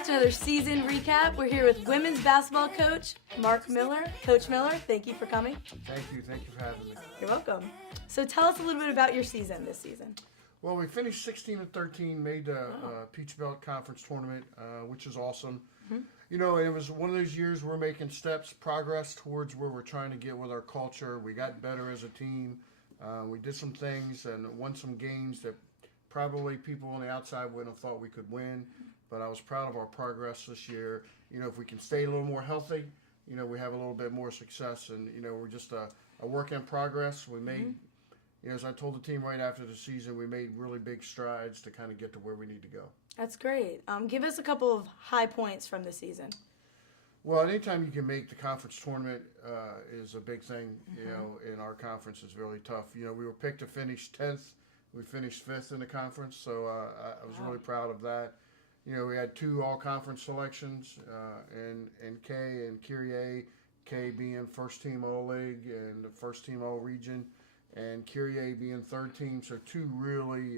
back to another season recap. We're here with women's basketball coach Mark Miller. Coach Miller, thank you for coming. Thank you for having me. You're welcome. So tell us a little bit about your season this season. Well, we finished 16-13, made the Peach Belt Conference tournament, which is awesome. Mm-hmm. You know, it was one of those years we're making progress towards where we're trying to get with our culture. We got better as a team. We did some things and won some games that probably people on the outside wouldn't have thought we could win. But I was proud of our progress this year. You know, if we can stay a little more healthy, you know, we have a little bit more success. And, you know, we're just a work in progress. We made, you know, as I told the team right after the season, we made really big strides to kind of get to where we need to go. That's great. Give us a couple of high points from the season. Well, anytime you can make the conference tournament is a big thing. You know, in our conference is really tough. You know, we were picked to finish 10th. We finished 5th in the conference, so I was really proud of that. You know, we had 2 all-conference selections, and Kay and Kyrie. Kay being first team All-League and the first team All-Region, and Kyrie being third team. So 2 really,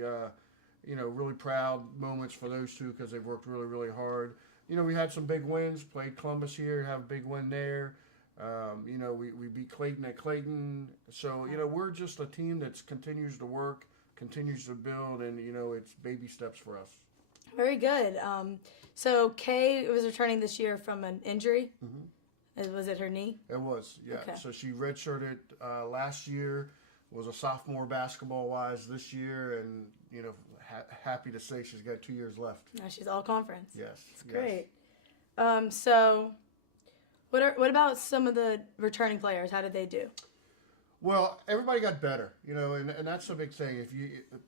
you know, really proud moments for those 2 because they've worked really, really hard. You know, we had some big wins. Played Columbus here, have a big win there. You know, we beat Clayton at Clayton. So, you know, we're just a team that continues to work, continues to build, and, you know, it's baby steps for us. Very good. So Kay was returning this year from an injury. Was it her knee? It was, yeah. Okay. So she redshirted last year, was a sophomore basketball-wise this year, and, you know, happy to say she's got 2 years left. No, she's all conference. Yes. That's great. So what about some of the returning players? How did they do? Well, everybody got better, you know, and that's a big thing.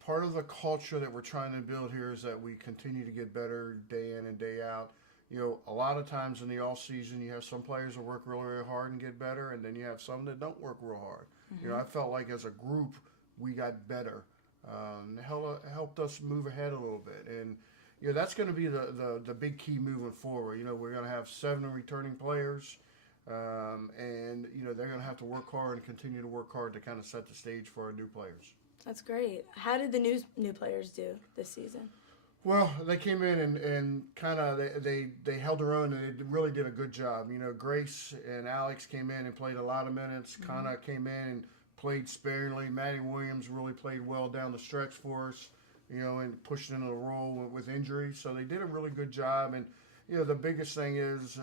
Part of the culture that we're trying to build here is that we continue to get better day in and day out. You know, a lot of times in the off season, you have some players that work really, really hard and get better, and then you have some that don't work real hard. You know, I felt like as a group we got better. Helped us move ahead a little bit, and you know that's going to be the big key moving forward. You know, we're going to have 7 returning players. And, you know, they're going to have to work hard and continue to work hard to kind of set the stage for our new players. That's great. How did the new players do this season? Well, they came in and kind of they held their own, and they really did a good job. You know, Grace and Alex came in and played a lot of minutes. Kana came in and played sparingly. Maddie Williams really played well down the stretch for us, you know, and pushed into the role with injury. So they did a really good job. And you know, the biggest thing is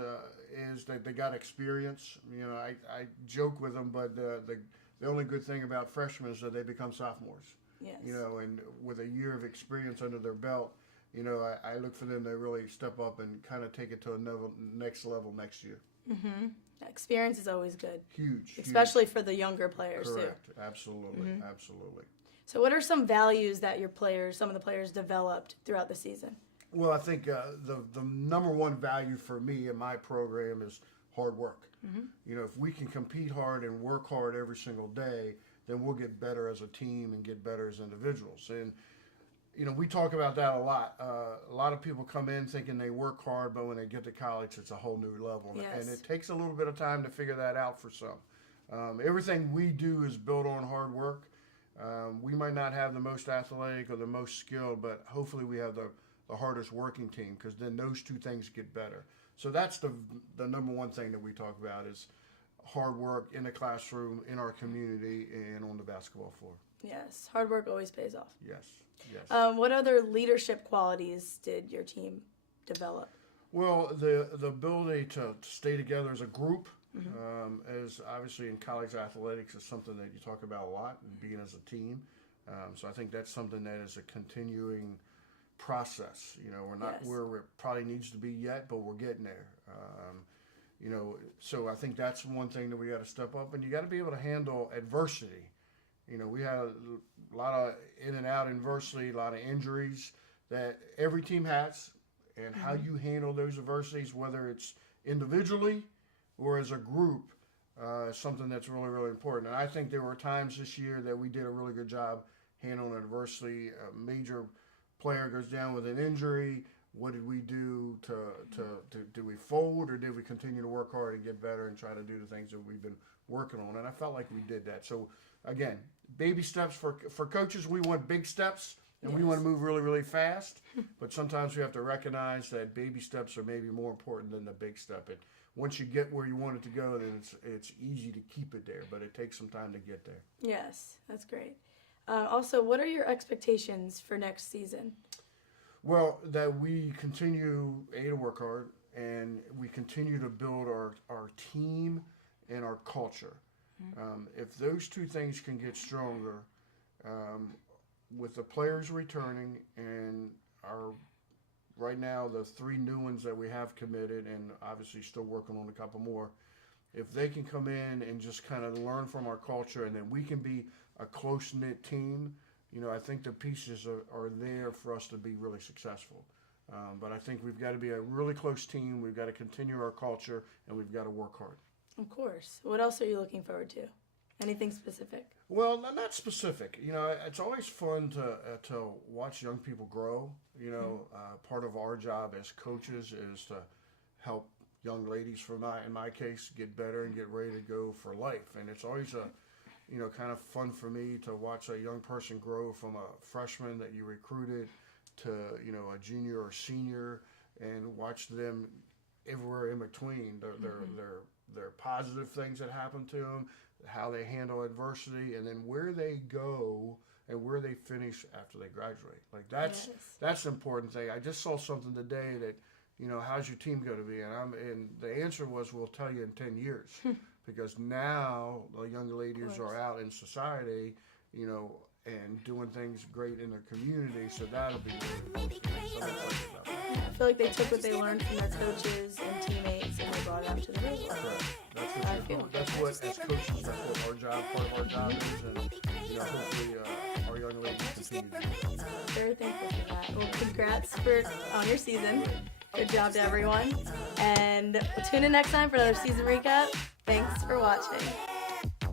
that they got experience. You know, I joke with them, but the only good thing about freshmen is that they become sophomores. Yes. You know, and with a year of experience under their belt, you know, I look for them to really step up and kind of take it to another next level next year. Experience is always good. Huge. Especially for the younger players, Correct. too. Absolutely. Absolutely. So what are some values that some of the players developed throughout the season? Well, I think the number one value for me in my program is hard work. You know, if we can compete hard and work hard every single day, then we'll get better as a team and get better as individuals. And, you know, we talk about that a lot. A lot of people come in thinking they work hard, but when they get to college, it's a whole new level. Yes. And it takes a little bit of time to figure that out for some. Everything we do is built on hard work. We might not have the most athletic or the most skilled, but hopefully we have the hardest working team, because then those 2 things get better. So that's the number one thing that we talk about is hard work in the classroom, in our community, and on the basketball floor. Yes, hard work always pays off. Yes. What other leadership qualities did your team develop? Well, the ability to stay together as a group, as obviously in college athletics is something that you talk about a lot, and being as a team. So I think that's something that is a continuing process. You know, we're not where it probably needs to be yet, but we're getting there. You know, so I think that's one thing that we got to step up, and you got to be able to handle adversity. You know, we had a lot of in and out adversity, a lot of injuries that every team has, and how you handle those adversities, whether it's individually or as a group, is something that's really, really important. And I think there were times this year that we did a really good job handling adversity. A major player goes down with an injury. What did we do do we fold, or did we continue to work hard and get better and try to do the things that we've been working on? And I felt like we did that. So again, baby steps for coaches. We want big steps. And we want to move really, really fast, but sometimes we have to recognize that baby steps are maybe more important than the big step. And once you get where you want it to go, then it's easy to keep it there, but it takes some time to get there. Yes, that's great. Also, what are your expectations for next season? Well, that we continue, to work hard, and we continue to build our team and our culture. If those two things can get stronger, with the players returning and right now the 3 new ones that we have committed, and obviously still working on a couple more, if they can come in and just kind of learn from our culture, and then we can be a close-knit team, I think the pieces are there for us to be really successful. But I think we've got to be a really close team. We've got to continue our culture, and we've got to work hard. Of course. What else are you looking forward to? Anything specific? Well, not specific. It's always fun to watch young people grow. Part of our job as coaches is to help young ladies, in my case, get better and get ready to go for life. And it's always kind of fun for me to watch a young person grow from a freshman that you recruited to, a junior or senior, and watch them everywhere in between. Their positive things that happen to them, how they handle adversity, and then where they go and where they finish after they graduate. Like that's the important thing. I just saw something today that, how's your team going to be? And the answer was, we'll tell you in 10 years, because now the young ladies are out in society, and doing things great in their community. So that'll be really cool. I feel like they took what they learned from their coaches and teammates and they brought it out to the real world. That's what, as coaches, that's what part of our job is, and hopefully our young ladies continue to do that. Very thankful for that. Well, congrats on your season. Good job to everyone. And we'll tune in next time for another season recap. Thanks for watching.